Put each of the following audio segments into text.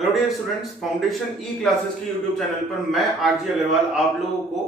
Hello dear students, foundation ई classes की YouTube channel पर मैं आरजी अग्रवाल आप लोगों को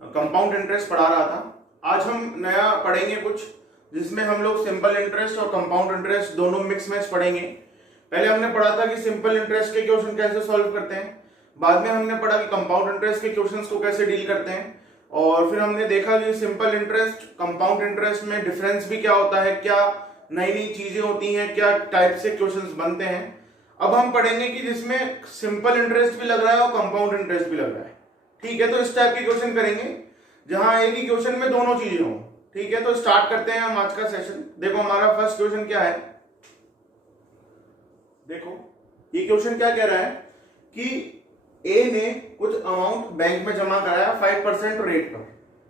कंपाउंड इंटरेस्ट पढ़ा रहा था। आज हम नया पढ़ेंगे कुछ जिसमें हम लोग सिंपल इंटरेस्ट और कंपाउंड इंटरेस्ट दोनों मिक्स मैच पढ़ेंगे। पहले हमने पढ़ा था कि सिंपल इंटरेस्ट के क्वेश्चन कैसे सॉल्व करते हैं, बाद में हमने पढ़ा कि कंपाउंड इंटरेस्ट के क्वेश्चंस को कैसे डील करते हैं, और फिर हमने देखा कि सिंपल इंटरेस्ट कंपाउंड इंटरेस्ट में डिफरेंस भी क्या होता है, क्या नई नई चीजें होती हैं, क्या टाइप से क्वेश्चंस बनते हैं। अब हम पढ़ेंगे कि जिसमें सिंपल इंटरेस्ट भी लग रहा है और कंपाउंड इंटरेस्ट भी लग रहा है। ठीक है, तो इस टाइप के क्वेश्चन करेंगे जहां एक ही क्वेश्चन में दोनों चीजें हों। ठीक है, तो स्टार्ट करते हैं हम आज का सेशन। देखो हमारा फर्स्ट क्वेश्चन क्या है। देखो ये क्वेश्चन क्या कह रहा है कि ए ने कुछ अमाउंट बैंक में जमा कराया 5% रेट पर,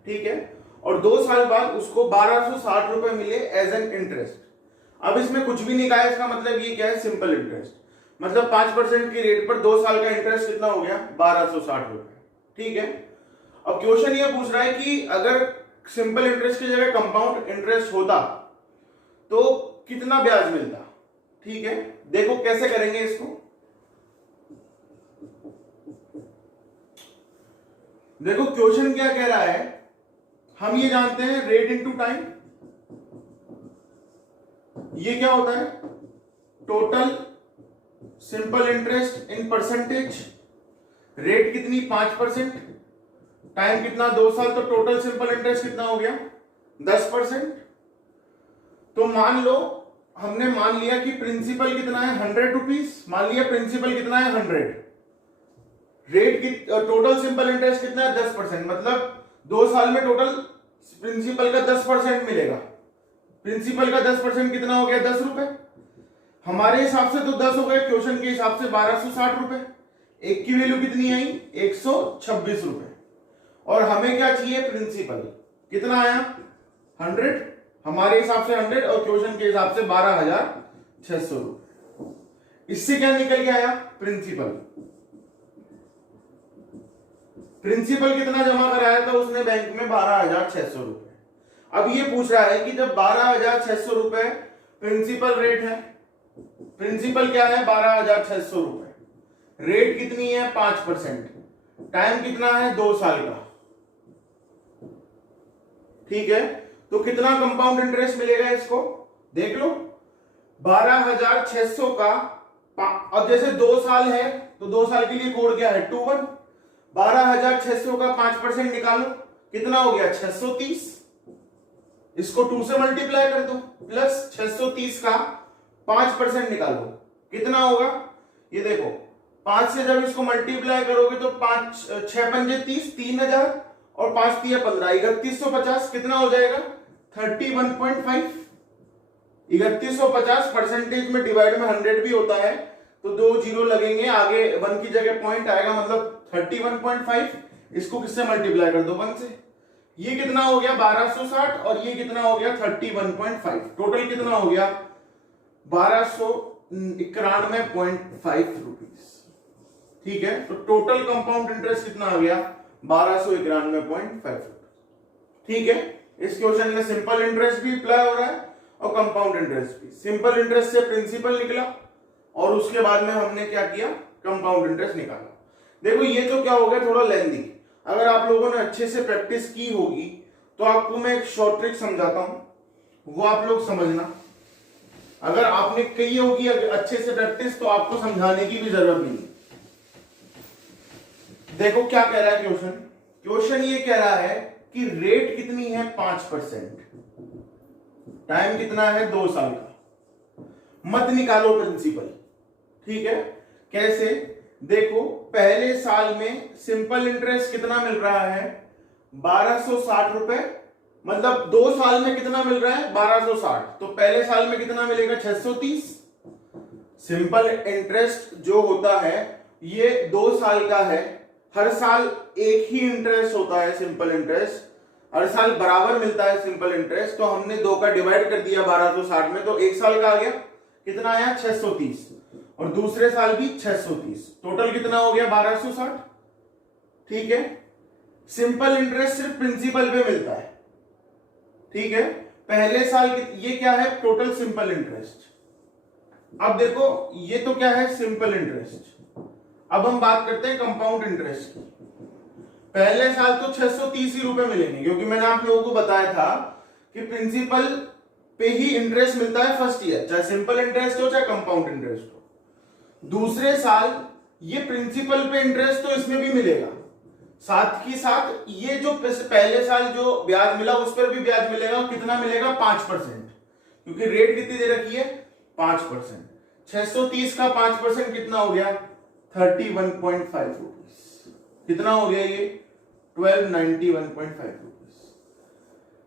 ठीक है, और 2 साल बाद उसको 1260 रुपए मिले एज एन इंटरेस्ट। अब इसमें कुछ भी नहीं कहा है, इसका मतलब ये क्या है, सिंपल इंटरेस्ट। मतलब 5% की रेट पर 2 साल का इंटरेस्ट कितना हो गया, 1260 रुपए। ठीक है, अब क्वेश्चन ये पूछ रहा है कि अगर सिंपल इंटरेस्ट की जगह कंपाउंड इंटरेस्ट होता तो कितना ब्याज मिलता। ठीक है, देखो कैसे करेंगे इसको। देखो क्वेश्चन क्या कह रहा है, हम ये जानते हैं रेट इनटू टाइम। ये क्या होता है, total simple interest in percentage. Rate कितनी, 5%, टाइम कितना, 2 साल, तो टोटल सिंपल इंटरेस्ट कितना हो गया, 10%। तो मान लो हमने मान लिया कि प्रिंसिपल कितना है, 100 रुपीज। मान लिया प्रिंसिपल कितना है, 100। रेट की टोटल सिंपल इंटरेस्ट कितना है, 10%। मतलब 2 साल में टोटल प्रिंसिपल का 10% मिलेगा। प्रिंसिपल का 10% कितना हो गया, 10 रुपए। हमारे हिसाब से तो 10 हो गए, क्वेश्चन के हिसाब से 1260 रुपए। एक की वैल्यू कितनी आई, 126 रुपए। और हमें क्या चाहिए, प्रिंसिपल कितना आया, 100। हमारे हिसाब से 100 और क्वेश्चन के हिसाब से 12,600 रुपए। इससे क्या निकल के आया, प्रिंसिपल। प्रिंसिपल कितना जमा कराया था उसने बैंक में, 12,600 रुपए। अब ये पूछ रहा है कि जब 12,600 रुपए प्रिंसिपल रेट है, प्रिंसिपल क्या है, 12,600 रुपए, रेट कितनी है, 5%, टाइम कितना है, 2 साल का। ठीक है, तो कितना कंपाउंड इंटरेस्ट मिलेगा इसको, देख लो। 12,600 का, अब जैसे 2 साल है तो 2 साल के लिए कोड क्या है, 21। 12,600 का 5% निकालो, कितना हो गया, 630। इसको 2 से मल्टीप्लाई कर दो, प्लस 630 का 5% निकालो, कितना होगा, ये देखो 5 से जब इसको मल्टीप्लाई करोगे तो 5 6 पंजे 30, 3,000 और 5 तिया 15, 3150 कितना हो जाएगा, 31.5। 3150 परसेंटेज में डिवाइड में 100 भी होता है तो 2 जीरो लगेंगे, आगे 1 की जगह पॉइंट आएगा, मतलब 31.5। इसको किससे मल्टीप्लाई कर दो, 1 से। ये कितना हो गया, 1260, और ये कितना हो गया, 31.5। टोटल कितना हो गया, 1291.5 रुपीज। ठीक है, तो टोटल कंपाउंड इंटरेस्ट कितना आ गया, 1291.5। ठीक है, इस क्वेश्चन में सिंपल इंटरेस्ट भी अप्लाई हो रहा है और कंपाउंड इंटरेस्ट भी। सिंपल इंटरेस्ट से प्रिंसिपल निकला और उसके बाद में हमने क्या किया, कंपाउंड इंटरेस्ट निकाला। देखो ये तो क्या हो गया, थोड़ा लेंदी। अगर आप लोगों ने अच्छे से प्रैक्टिस की होगी तो आपको मैं एक शॉर्ट ट्रिक समझाता हूं, वो आप लोग समझना। अगर आपने की होगी अच्छे से प्रैक्टिस तो आपको समझाने की भी जरूरत नहीं। देखो क्या कह रहा है क्वेश्चन। क्वेश्चन ये कह रहा है कि रेट कितनी है, 5%, टाइम कितना है, 2 साल का। मत निकालो प्रिंसिपल। ठीक है, कैसे, देखो पहले साल में सिंपल इंटरेस्ट कितना मिल रहा है, 1260 रुपए। मतलब 2 साल में कितना मिल रहा है, 1260, तो पहले साल में कितना मिलेगा, 630। सिंपल इंटरेस्ट जो होता है ये 2 साल का है, हर साल एक ही इंटरेस्ट होता है। सिंपल इंटरेस्ट हर साल बराबर मिलता है सिंपल इंटरेस्ट, तो हमने 2 का डिवाइड कर दिया 1260 में, तो 1 साल का आ गया, कितना आया, 630, और दूसरे साल भी 630, टोटल कितना हो गया, 1260। ठीक है, सिंपल इंटरेस्ट सिर्फ प्रिंसिपल पे मिलता है। ठीक है, पहले साल ये क्या है, टोटल सिंपल इंटरेस्ट। अब देखो ये तो क्या है, सिंपल इंटरेस्ट। अब हम बात करते हैं कंपाउंड इंटरेस्ट की। पहले साल तो 630 ही रुपए मिलेंगे, क्योंकि मैंने आप लोगों को बताया था कि प्रिंसिपल पे ही इंटरेस्ट मिलता है फर्स्ट ईयर, चाहे सिंपल इंटरेस्ट हो चाहे कंपाउंड इंटरेस्ट हो। दूसरे साल ये प्रिंसिपल पे इंटरेस्ट तो इसमें भी मिलेगा, साथ ही साथ ये जो पहले साल जो ब्याज मिला उस पर भी ब्याज मिलेगा। कितना मिलेगा? 5%, क्योंकि रेट कितनी दे रखी है? 5%। 630 का 5% कितना हो गया? 31.5 रुपीज। कितना हो गया ये? 1291.5 रुपीज।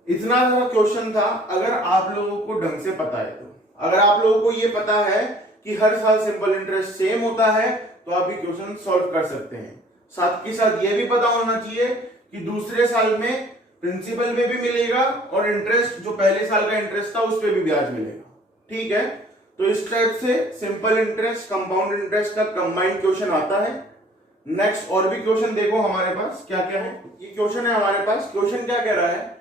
इतना सा क्वेश्चन था। अगर आप लोगों को ढंग से पता है तो, अगर आप लोगों को ये पता है कि हर साल सिंपल इंटरेस्ट सेम होता है, तो आप ये क्वेश्चन सॉल्व कर सकते हैं। साथ ही साथ ये भी पता होना चाहिए कि दूसरे साल में प्रिंसिपल में भी मिलेगा और इंटरेस्ट जो पहले साल का इंटरेस्ट था उस पर भी ब्याज मिलेगा। ठीक है, तो इस टाइप से सिंपल इंटरेस्ट कंपाउंड इंटरेस्ट का कंबाइंड क्वेश्चन आता है। नेक्स्ट और भी क्वेश्चन देखो हमारे पास क्या क्या है। ये क्वेश्चन है हमारे पास। क्वेश्चन क्या कह रहा है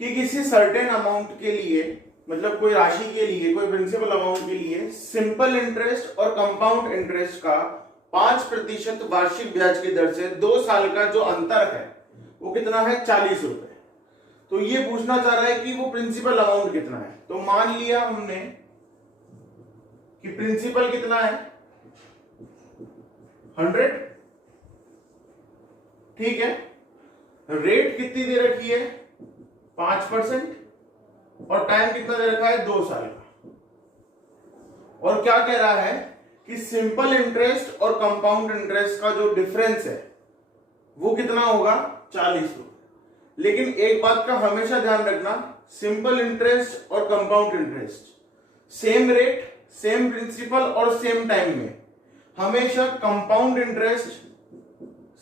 कि किसी सर्टेन अमाउंट के लिए, मतलब कोई राशि के लिए, कोई प्रिंसिपल अमाउंट के लिए सिंपल इंटरेस्ट और कंपाउंड इंटरेस्ट का 5% वार्षिक ब्याज की दर से 2 साल का जो अंतर है वो कितना है? 40 रुपए। तो ये पूछना चाह रहा है कि वो प्रिंसिपल अमाउंट कितना है। तो मान लिया हमने कि प्रिंसिपल कितना है? 100। ठीक है, रेट कितनी दे रखी है? 5%, और टाइम कितना दे रखा है? 2 साल का। और क्या कह रहा है कि सिंपल इंटरेस्ट और कंपाउंड इंटरेस्ट का जो डिफरेंस है वो कितना होगा? 40 रुपए। लेकिन एक बात का हमेशा ध्यान रखना, सिंपल इंटरेस्ट और compound interest same rate, same principal और सेम टाइम में, हमेशा कंपाउंड इंटरेस्ट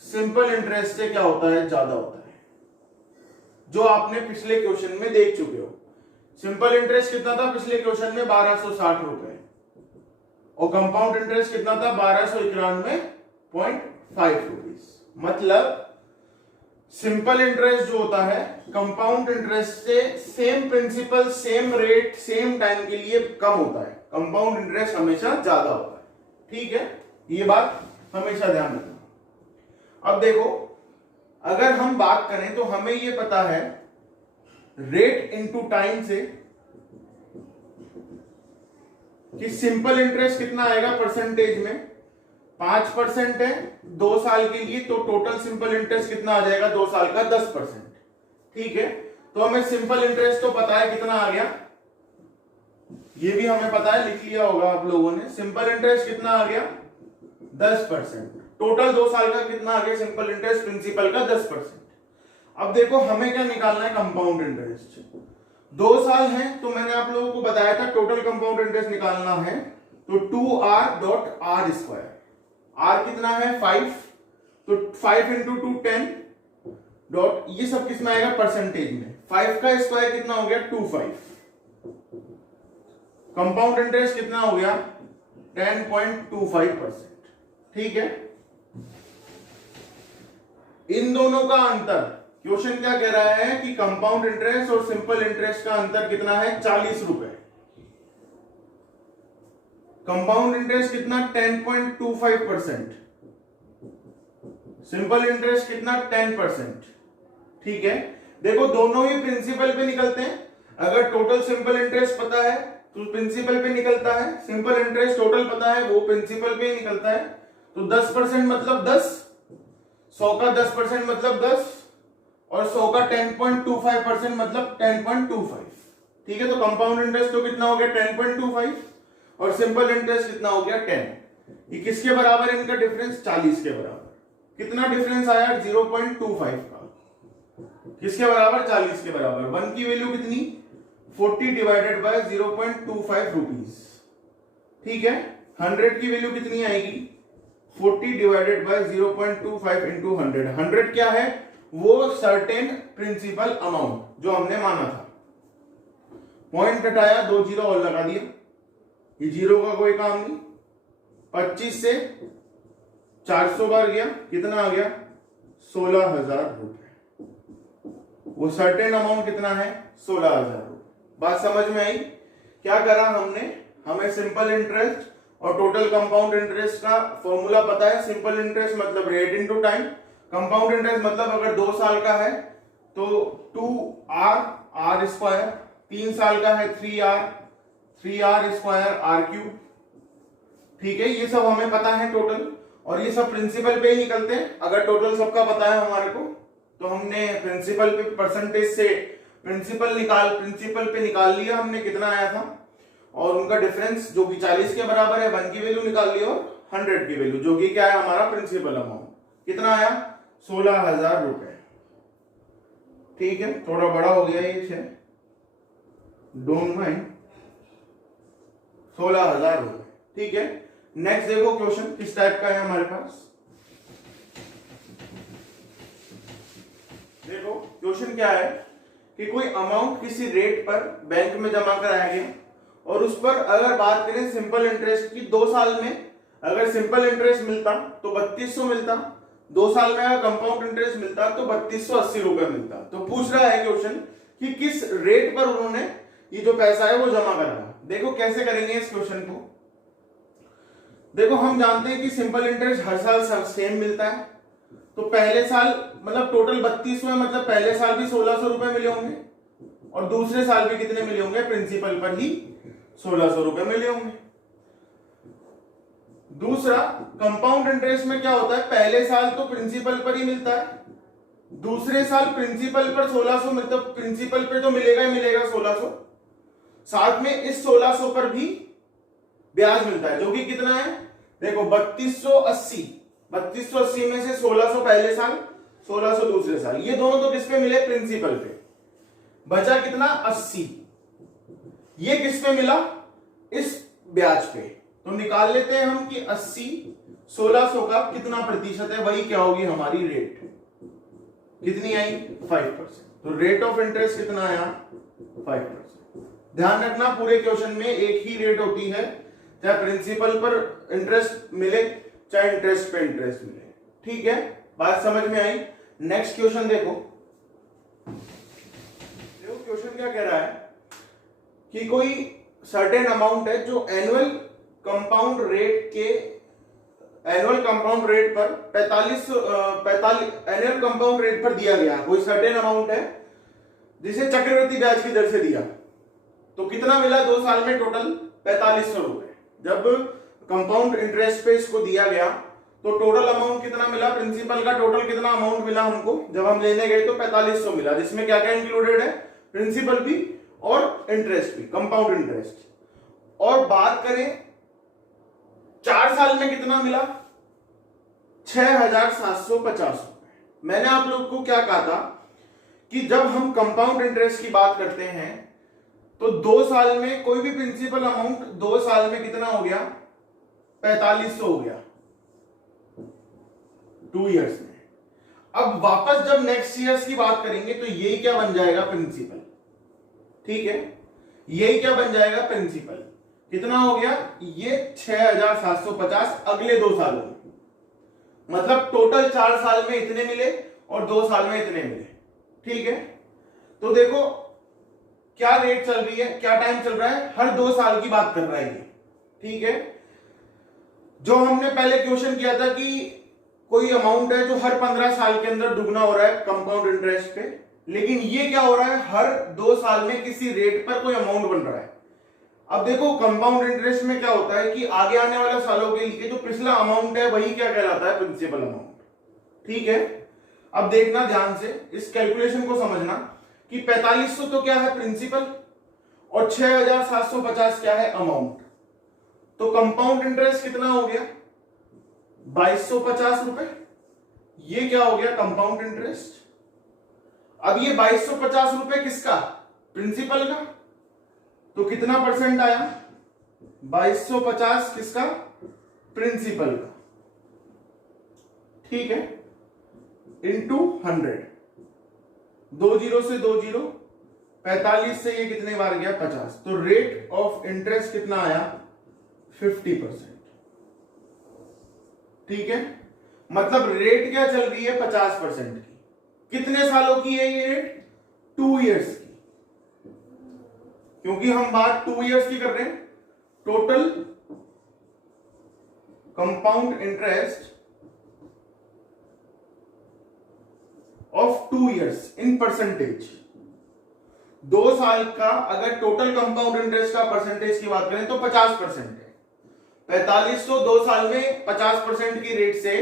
सिंपल इंटरेस्ट से क्या होता है? ज्यादा होता है, जो आपने पिछले क्वेश्चन में देख चुके हो। सिंपल इंटरेस्ट कितना था पिछले क्वेश्चन में? 1260 रुपए, और कंपाउंड इंटरेस्ट कितना था? 1291.5 रुपीज। मतलब सिंपल इंटरेस्ट जो होता है कंपाउंड इंटरेस्ट से same principal, same rate, same time के लिए कम होता है। कंपाउंड इंटरेस्ट हमेशा ज्यादा होता है। ठीक है, ये बात हमेशा ध्यान रखना। अब देखो, अगर हम बात करें तो हमें ये पता है रेट इनटू टाइम से कि सिंपल इंटरेस्ट कितना आएगा परसेंटेज में? 5% है 2 साल के लिए, तो टोटल सिंपल इंटरेस्ट कितना आ जाएगा 2 साल का? 10%। ठीक है, तो हमें सिंपल इंटरेस्ट तो पता है कितना आ गया, ये भी हमें पता है, लिख लिया होगा आप लोगों ने। सिंपल इंटरेस्ट कितना आ गया? 10%। टोटल 2 साल का कितना आ गया सिंपल इंटरेस्ट? प्रिंसिपल का 10%। अब देखो हमें क्या निकालना है? Compound interest. 2 साल है तो मैंने आप लोगों को बताया था टोटल कंपाउंड इंटरेस्ट निकालना है, तो 2r.r²। r कितना है? 5, तो 5 इंटू 2 10 डॉट, ये सब किसमें आएगा? परसेंटेज में। 5 का स्क्वायर कितना हो गया? 25। कंपाउंड इंटरेस्ट कितना हो गया? 10.25%। ठीक है, इन दोनों का अंतर, क्वेश्चन क्या कह रहा है कि कंपाउंड इंटरेस्ट और सिंपल इंटरेस्ट का अंतर कितना है? 40 रुपए। कंपाउंड इंटरेस्ट कितना? 10.25%। सिंपल इंटरेस्ट कितना? 10%। ठीक है, देखो दोनों ही प्रिंसिपल पे निकलते हैं। अगर टोटल सिंपल इंटरेस्ट पता है तो प्रिंसिपल पे निकलता है, सिंपल इंटरेस्ट टोटल पता है वो प्रिंसिपल पे ही निकलता है। तो 10% मतलब 10, 100 का 10% मतलब 10, और 100 का 10.25% मतलब 10.25। ठीक है, तो कंपाउंड इंटरेस्ट तो कितना हो गया? 10.25, और सिंपल इंटरेस्ट कितना हो गया? 10। ये किसके बराबर है इनका डिफरेंस? 40 के बराबर। कितना डिफरेंस आया? 0.25 का। किसके बराबर? 40 के बराबर। 1 की वैल्यू कितनी? 40 डिवाइडेड बाय 0.25 रुपीज। ठीक है, 100 की वैल्यू कितनी आएगी? 40 डिवाइडेड बाय 0.25 इंटू 100। 100 क्या है? वो सर्टेन प्रिंसिपल अमाउंट जो हमने माना था। पॉइंट हटाया, 2 जीरो और लगा दिया, ये जीरो का कोई काम नहीं। 25 से 400 बार गया, कितना आ गया? 16,000 रुपए। वो सर्टेन अमाउंट कितना है? 16,000 रुपए। बात समझ में आई? क्या करा हमने? हमें सिंपल इंटरेस्ट और टोटल कंपाउंड इंटरेस्ट का फॉर्मूला पता है, सिंपल इंटरेस्ट मतलब rate into time, compound interest मतलब अगर 2 साल का है तो 2r स्क्वायर, 3 साल का है 3r स्क्वायर r क्यूब। ठीक है, ये सब हमें पता है टोटल, और ये सब प्रिंसिपल पे ही निकलते हैं। अगर टोटल सबका पता है हमारे को तो हमने प्रिंसिपल पे परसेंटेज से प्रिंसिपल पे निकाल लिया हमने कितना आया था, और उनका डिफरेंस जो कि 40 के बराबर है 1 की वैल्यू निकाल ली, और 100 की वैल्यू जो कि क्या है हमारा प्रिंसिपल अमाउंट कितना आया 16,000 रुपए। ठीक है, थोड़ा बड़ा हो गया ये 6, डोंट माइंड, 16,000 रुपए। ठीक है, नेक्स्ट देखो क्वेश्चन किस टाइप का है हमारे पास। देखो क्वेश्चन क्या है कि कोई अमाउंट किसी रेट पर बैंक में जमा कराया गया, और उस पर अगर बात करें सिंपल इंटरेस्ट की, 2 साल में अगर सिंपल इंटरेस्ट मिलता तो 3200 मिलता, 2 साल में अगर कंपाउंड इंटरेस्ट मिलता तो 3280 रुपए मिलता। तो पूछ रहा है क्वेश्चन कि किस रेट पर उन्होंने ये जो पैसा है वो जमा कराया। देखो कैसे करेंगे इस क्वेश्चन को। देखो हम जानते हैं कि सिंपल इंटरेस्ट हर साल सेम मिलता है, तो पहले साल मतलब टोटल 3200 है, मतलब पहले साल भी 1600 रुपए मिले होंगे, और दूसरे साल भी कितने मिले होंगे, प्रिंसिपल पर ही 1600 रुपए मिले होंगे। दूसरा कंपाउंड इंटरेस्ट में क्या होता है, पहले साल तो प्रिंसिपल पर ही मिलता है, दूसरे साल प्रिंसिपल पर 1600 मिलता, प्रिंसिपल पे तो मिलेगा ही मिलेगा 1600, साथ में इस 1600 पर भी ब्याज मिलता है जो कि कितना है, देखो 3280 में से 1600 पहले साल, 1600 दूसरे साल, ये दोनों तो किस पे मिले, प्रिंसिपल पे, बचा कितना 80, ये किस पे मिला, इस ब्याज पे। तो निकाल लेते हैं हम कि 80 1600 का कितना प्रतिशत है, वही क्या होगी हमारी रेट, कितनी आई 5%। तो रेट ऑफ इंटरेस्ट कितना आया 5%। ध्यान रखना पूरे क्वेश्चन में एक ही रेट होती है, चाहे प्रिंसिपल पर इंटरेस्ट मिले चाहे इंटरेस्ट पे इंटरेस्ट मिले। ठीक है, बात समझ में आई। नेक्स्ट क्वेश्चन देखो क्वेश्चन क्या कह रहा है कि कोई सर्टेन अमाउंट है जो एनुअल कंपाउंड रेट पर 45 एनुअल कंपाउंड रेट पर दिया गया, कोई सर्टेन अमाउंट है जिसे चक्रवृद्धि ब्याज की दर से दिया, तो कितना मिला 2 साल में टोटल 4500 रुपए। जब कंपाउंड इंटरेस्ट पे इसको दिया गया तो टोटल अमाउंट कितना मिला, प्रिंसिपल का टोटल कितना अमाउंट मिला हमको, जब हम लेने गए तो 4500 मिला, जिसमें क्या क्या इंक्लूडेड है, प्रिंसिपल भी और इंटरेस्ट भी, कंपाउंड इंटरेस्ट। और बात करें 4 साल में कितना मिला 6,750 रुपए। मैंने आप लोग को क्या कहा था कि जब हम कंपाउंड इंटरेस्ट की बात करते हैं तो 2 साल में कोई भी प्रिंसिपल अमाउंट 2 साल में कितना हो गया 4500 हो गया 2 इयर्स में। अब वापस जब नेक्स्ट ईयर्स की बात करेंगे तो यही क्या बन जाएगा प्रिंसिपल। ठीक है, यही क्या बन जाएगा प्रिंसिपल, कितना हो गया ये 6,750 अगले 2 सालों में, मतलब टोटल 4 साल में इतने मिले और 2 साल में इतने मिले। ठीक है, तो देखो क्या रेट चल रही है, क्या टाइम चल रहा है, हर 2 साल की बात कर रहा है ये। ठीक है, जो हमने पहले क्वेश्चन किया था कि कोई अमाउंट है जो हर 15 साल के अंदर दुगना हो रहा है कंपाउंड इंटरेस्ट पे, लेकिन ये क्या हो रहा है हर 2 साल में किसी रेट पर कोई अमाउंट बन रहा है। अब देखो कंपाउंड इंटरेस्ट में क्या होता है कि आगे आने वाले सालों के लिए जो पिछला अमाउंट है वही क्या कहलाता है, प्रिंसिपल अमाउंट। ठीक है, अब देखना ध्यान से, इस कैलकुलेशन को समझना कि 4500 तो क्या है प्रिंसिपल और 6,750 क्या है अमाउंट। तो कंपाउंड इंटरेस्ट कितना हो गया 2250 रुपए, ये क्या हो गया कंपाउंड इंटरेस्ट। अब ये 2250 रुपए किसका, प्रिंसिपल का, तो कितना परसेंट आया 2250 किसका, प्रिंसिपल का। ठीक है, इंटू 100, 2 जीरो से 2 जीरो, 45 से ये कितने बार गया 50, तो रेट ऑफ इंटरेस्ट कितना आया 50%। ठीक है, मतलब रेट क्या चल रही है 50% की। कितने सालों की है ये रेट, 2 इयर्स की, क्योंकि हम बात 2 इयर्स की कर रहे हैं। Total compound interest of 2 years in percentage. 2 साल का अगर टोटल कंपाउंड इंटरेस्ट का परसेंटेज की बात करें तो 50% है। 4500 2 साल में 50% की रेट से,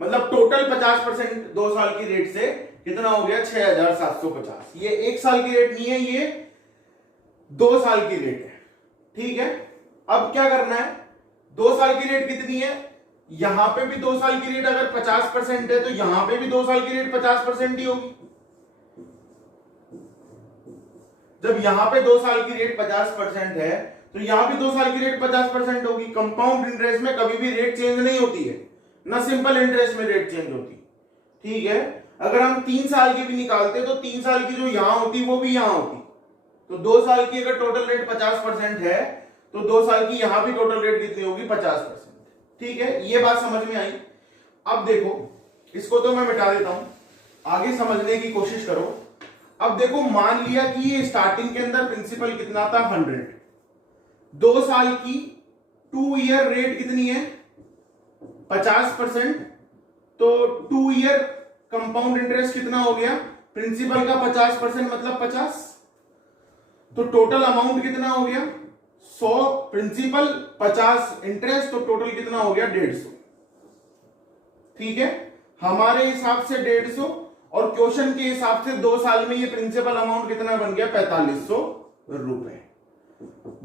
मतलब टोटल 50% 2 साल की रेट से कितना हो गया 6750। ये 1 साल की रेट नहीं है, ये 2 साल की रेट है। ठीक है, अब क्या करना है, 2 साल की रेट कितनी है, यहां पे भी 2 साल की रेट अगर 50% है तो यहां पे भी 2 साल की रेट 50% ही होगी। जब यहां पे 2 साल की रेट 50% है तो यहां भी 2 साल की रेट 50% होगी। कंपाउंड इंटरेस्ट में कभी भी रेट चेंज नहीं होती है, ना सिंपल इंटरेस्ट में रेट चेंज होती। ठीक है, अगर हम 3 साल की भी निकालते तो 3 साल की जो यहां होती वो भी यहां होती। तो 2 साल की अगर टोटल रेट 50% है तो 2 साल की यहां भी टोटल रेट कितनी होगी 50%। ठीक है, ये बात समझ में आई। अब देखो, इसको तो मैं मिटा देता हूं, आगे समझने की कोशिश करो। अब देखो, मान लिया कि ये स्टार्टिंग के अंदर प्रिंसिपल कितना था 100, 2 साल की 2 ईयर रेट कितनी है 50%, तो 2 ईयर कंपाउंड इंटरेस्ट कितना हो गया, प्रिंसिपल का 50% मतलब 50, तो टोटल अमाउंट कितना हो गया 100 प्रिंसिपल 50 इंटरेस्ट, तो टोटल कितना हो गया 150। ठीक है, हमारे हिसाब से 150 और क्वेश्चन के हिसाब से 2 साल में ये प्रिंसिपल अमाउंट कितना बन गया 4500 रुपए।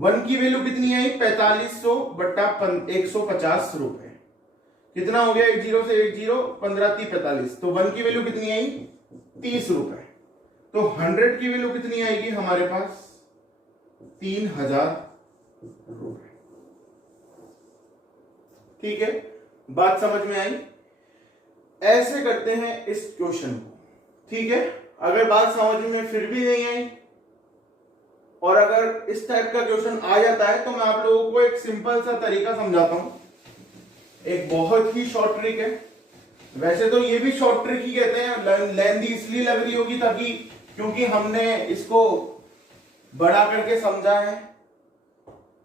1 की वैल्यू कितनी आई 4500 बट्टा 150 रुपए, कितना हो गया 1 0 से 1 0 15 30 45, तो 1 की वैल्यू कितनी आई 30 रुपए। तो 100 की वैल्यू कितनी आएगी हमारे पास 3000 रुपए। ठीक है, बात समझ में आई। ऐसे करते हैं इस क्वेश्चन को। ठीक है, अगर बात समझ में फिर भी नहीं आई और अगर इस टाइप का क्वेश्चन आ जाता है तो मैं आप लोगों को एक सिंपल सा तरीका समझाता हूं। एक बहुत ही शॉर्ट ट्रिक है, वैसे तो ये भी शॉर्ट ट्रिक ही कहते हैं, लेंथी इसलिए लग रही होगी ताकि क्योंकि हमने इसको बड़ा करके समझा है।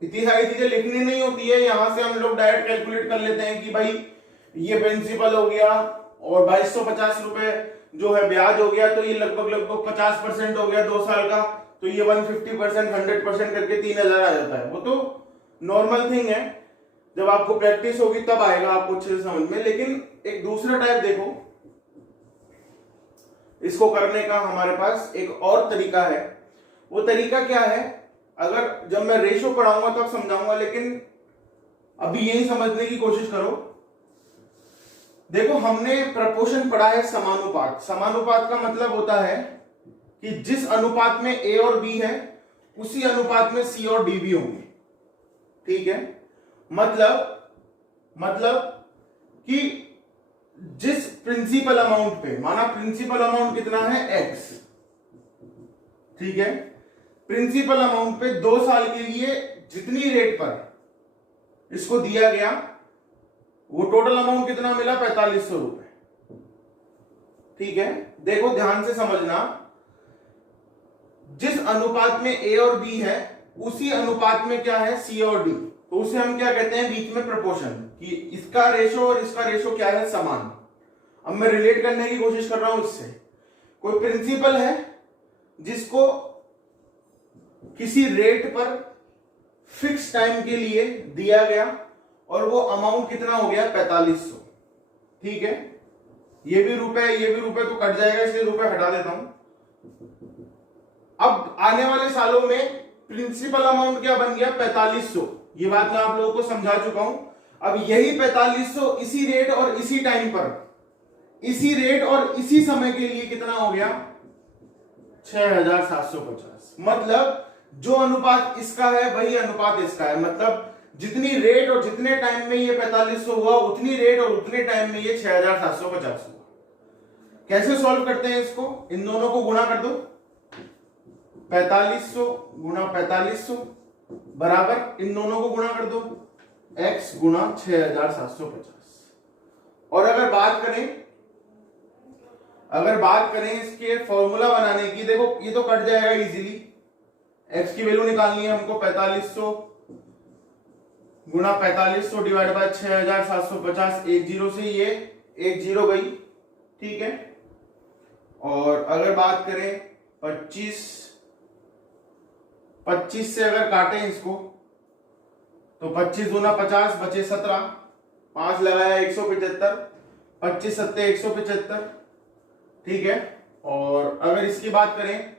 इतनी सारी चीजें लिखनी नहीं होती है, यहां से हम लोग डायरेक्ट कैलकुलेट कर लेते हैं कि भाई ये प्रिंसिपल हो गया और 2250 रुपए जो है ब्याज हो गया, तो ये लगभग 50% हो गया 2 साल का, तो ये 150% 100% करके 3000 आ जाता है। वो तो नॉर्मल थिंग है, जब आपको प्रैक्टिस होगी तब आएगा आपको अच्छे से समझ में। लेकिन एक दूसरा टाइप देखो, इसको करने का हमारे पास एक और तरीका है। वो तरीका क्या है, अगर जब मैं रेशो पढ़ाऊंगा तब समझाऊंगा, लेकिन अभी यही समझने की कोशिश करो। देखो, हमने प्रपोर्शन पढ़ा है समानुपात। समानुपात का मतलब होता है कि जिस अनुपात में ए और बी है उसी अनुपात में सी और डी भी होंगे। ठीक है, मतलब कि जिस प्रिंसिपल अमाउंट पे, माना प्रिंसिपल अमाउंट कितना है एक्स, ठीक है, प्रिंसिपल अमाउंट पे 2 साल के लिए जितनी रेट पर इसको दिया गया वो टोटल अमाउंट कितना मिला 4500 रुपए। ठीक है, देखो ध्यान से समझना, जिस अनुपात में ए और बी है उसी अनुपात में क्या है सी और डी, तो उसे हम क्या कहते हैं बीच में प्रपोर्शन, कि इसका रेशो और इसका रेशो क्या है समान। अब मैं रिलेट करने की कोशिश कर रहा हूं इससे। कोई प्रिंसिपल है जिसको किसी रेट पर फिक्स टाइम के लिए दिया गया और वो अमाउंट कितना हो गया 4500। ठीक है, ये भी रुपए तो कट जाएगा, इसलिए रुपए हटा देता हूं। अब आने वाले सालों में प्रिंसिपल अमाउंट क्या बन गया 4500, ये बात मैं आप लोगों को समझा चुका हूं। अब यही 4500 इसी रेट और इसी टाइम पर, इसी रेट और इसी समय के लिए कितना हो गया 6750। मतलब जो अनुपात इसका है वही अनुपात इसका है, मतलब जितनी रेट और जितने टाइम में ये 4500 हुआ उतनी रेट और उतने टाइम में ये 6750 हुआ। कैसे सॉल्व करते हैं इसको, इन दोनों को गुणा कर दो, 4500 गुणा 4500 बराबर इन दोनों को गुणा कर दो x गुणा 6750। और अगर बात करें इसके फॉर्मूला बनाने की, देखो ये तो कट जाएगा इजीली। x की वैल्यू निकालनी है हमको 4500 गुणा 4500 डिवाइड बाय 6750, एक जीरो से ये एक जीरो गई, ठीक है। और अगर बात करें 25 से अगर काटें इसको तो 25 दूना 50 बचे 17, 5 लगाया 175, 25 सत्ते 175, ठीक है। और अगर इसकी बात करें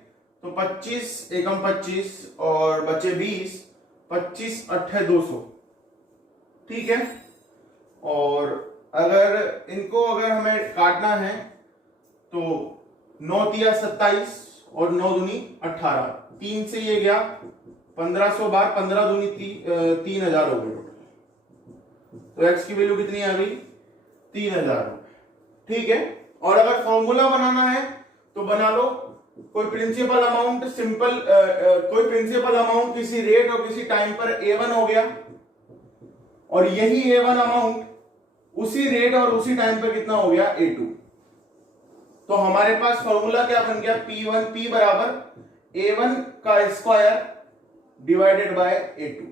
तो 25 एकम 25 और बचे 20, 25 अट्ठे 200, ठीक है। और अगर इनको अगर हमें काटना है तो 9 तिया 27 और 9 दूनी 18, 3 से ये गया 1500 बार, 15 दूनी 3000 हो गए टोटल। तो x की वैल्यू कितनी आ गई? 3000 हो गए, ठीक है। और अगर फॉर्मूला बनाना है तो बना लो, कोई प्रिंसिपल अमाउंट सिंपल कोई प्रिंसिपल अमाउंट किसी रेट और किसी टाइम पर A1 हो गया, और यही A1 अमाउंट उसी रेट और उसी टाइम पर कितना हो गया? A2। तो हमारे पास फॉर्मूला क्या बन गया? P बराबर A1 का स्क्वायर डिवाइडेड बाय A2,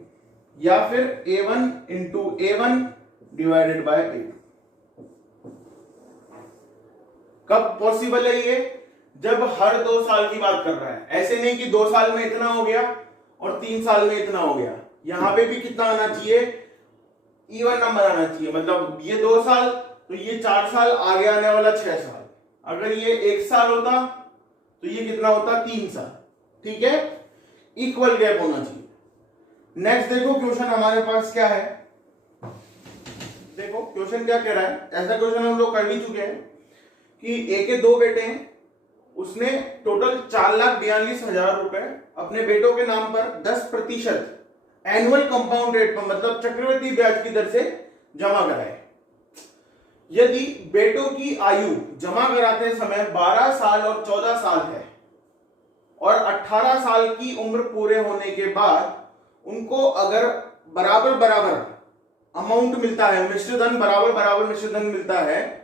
या फिर A1 into A1 divided by A2। कब पॉसिबल है ये? जब हर 2 साल की बात कर रहा है, ऐसे नहीं कि 2 साल में इतना हो गया और 3 साल में इतना हो गया। यहां पे भी कितना आना चाहिए? इवन नंबर आना चाहिए। मतलब ये 2 साल तो ये 4 साल, आगे आने वाला 6 साल। अगर ये 1 साल होता तो ये कितना होता? 3 साल, ठीक है। इक्वल गैप होना चाहिए। नेक्स्ट देखो क्वेश्चन हमारे पास क्या है। देखो क्वेश्चन क्या कह रहा है। ऐसा क्वेश्चन हम लोग कर भी चुके हैं कि ए के 2 बेटे हैं, उसने टोटल 4,42,000 रुपए अपने बेटों के नाम पर 10% एनुअल कंपाउंड रेट पर, मतलब चक्रवृद्धि ब्याज की दर से जमा कराए। यदि बेटों की आयु जमा कराते समय 12 साल और 14 साल है और 18 साल की उम्र पूरे होने के बाद उनको अगर बराबर बराबर अमाउंट मिलता है, मिश्रधन बराबर बराबर मिश्रधन मिलता है,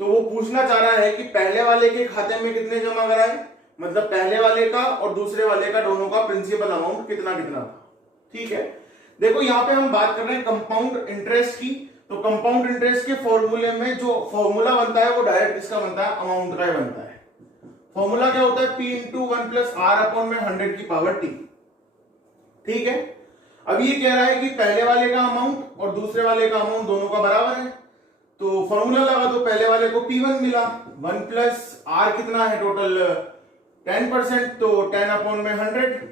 तो वो पूछना चाह रहा है कि पहले वाले के खाते में कितने जमा कराए, मतलब पहले वाले का और दूसरे वाले का दोनों का प्रिंसिपल अमाउंट कितना कितना था, ठीक है। देखो यहां पे हम बात कर रहे हैं कंपाउंड इंटरेस्ट की। तो कंपाउंड इंटरेस्ट के फॉर्मूले में जो फॉर्मूला बनता है वो डायरेक्ट इसका बनता है, अमाउंट का ही बनता है। फॉर्मूला क्या होता है? P into 1 plus R upon में 100 की पावर T, ठीक है। अब ये कह रहा है कि पहले वाले का अमाउंट और दूसरे वाले का अमाउंट दोनों का बराबर है, तो फॉर्मूला लगा दो। पहले वाले को P1 मिला, 1 प्लस R कितना है टोटल 10%, तो 10 अपॉन में 100।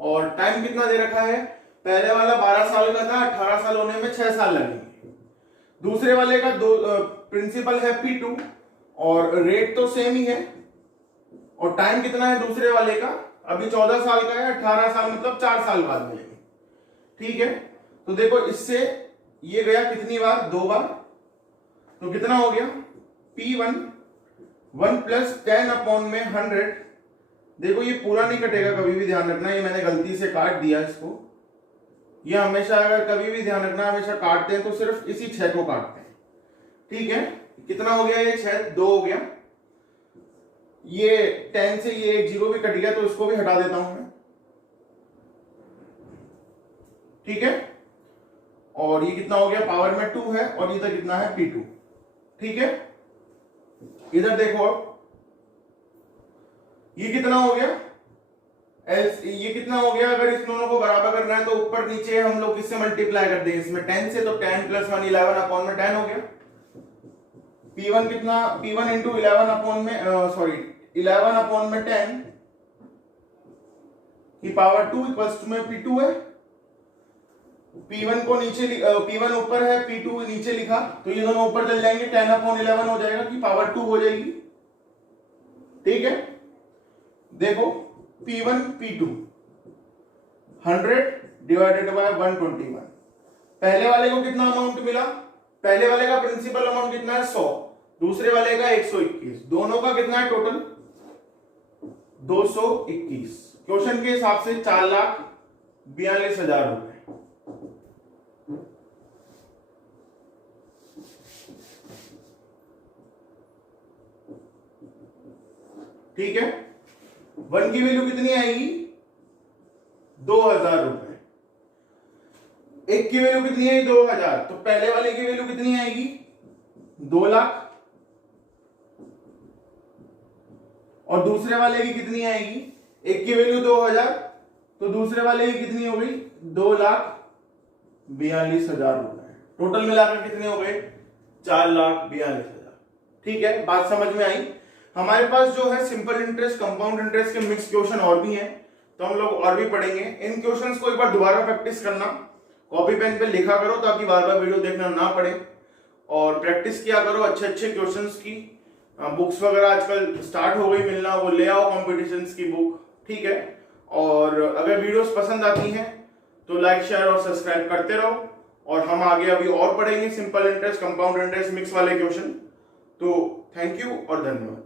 और टाइम कितना दे रखा है? पहले वाला 12 साल का था, 18 साल होने में 6 साल लगेंगे। दूसरे वाले का प्रिंसिपल है P2 और रेट तो सेम ही है, और टाइम कितना है दूसरे वाले का? अभी 14 साल का है, 18 साल मतलब 4 साल बाद मिलेंगे, ठीक है। तो देखो इससे ये गया कितनी बार? 2 बार, तो कितना हो गया? P1 1 प्लस 10 अपॉन में 100। देखो ये पूरा नहीं कटेगा, कभी भी ध्यान रखना, ये मैंने गलती से काट दिया इसको। ये हमेशा अगर कभी भी ध्यान रखना, हमेशा काटते हैं तो सिर्फ इसी 6 को काटते हैं, ठीक है। कितना हो गया? ये 6 2 हो गया। ये 10 से ये एक जीरो भी कट गया, तो इसको भी हटा देता हूं मैं, ठीक है। और ये कितना हो गया? पावर में 2 है, और इधर कितना है? P2, ठीक है। इधर देखो अब ये कितना हो गया? ये कितना हो गया? अगर इस दोनों को बराबर करना है तो ऊपर नीचे हम लोग किससे मल्टीप्लाई कर देंगे? इसमें 10 से, तो 10 प्लस 1 11 अपॉन में 10 हो गया। P1 कितना? P1 इंटू 11 अपॉन में 11 अपॉन में 10 की पावर 2 इक्वल्स टू में P2 है। P1 को नीचे P1 ऊपर है, P2 नीचे लिखा, तो ये दोनों ऊपर चल जाएंगे, 10 अपॉन 11 हो जाएगा कि पावर 2 हो जाएगी, ठीक है। देखो P1 P2 100 डिवाइडेड बाय 121। पहले वाले को कितना अमाउंट मिला? पहले वाले का प्रिंसिपल अमाउंट कितना है? 100, दूसरे वाले का 121, दोनों का कितना है टोटल? 221। क्वेश्चन के हिसाब से 4,42,000 रुपए, ठीक है। 1 की वैल्यू कितनी आएगी? 2,000 रुपए। एक एक की वैल्यू कितनी है 2000, तो पहले वाले की वैल्यू कितनी आएगी 2 लाख, और दूसरे वाले की कितनी आएगी, एक की वैल्यू 2000 तो दूसरे वाले की कितनी हो गई 2,42,000 रुपए। टोटल मिलाकर कितने हो गए 4,42,000। ठीक है, बात समझ में आई। हमारे पास जो है सिंपल इंटरेस्ट, कंपाउंड इंटरेस्ट के मिक्स क्वेश्चन और भी हैं, तो हम लोग और भी पढ़ेंगे। इन क्वेश्चंस को एक बार दोबारा प्रैक्टिस करना, कॉपी पेन पे लिखा करो ताकि बार बार वीडियो देखना ना पड़े, और प्रैक्टिस किया करो अच्छे अच्छे क्वेश्चंस की। बुक्स वगैरह आजकल स्टार्ट हो गई मिलना, वो ले आओ कॉम्पिटिशन्स की बुक। ठीक है, और अगर वीडियोस पसंद आती हैं तो लाइक शेयर और सब्सक्राइब करते रहो, और हम आगे अभी और पढ़ेंगे simple interest, compound interest, mix वाले क्वेश्चन। तो थैंक यू और धन्यवाद।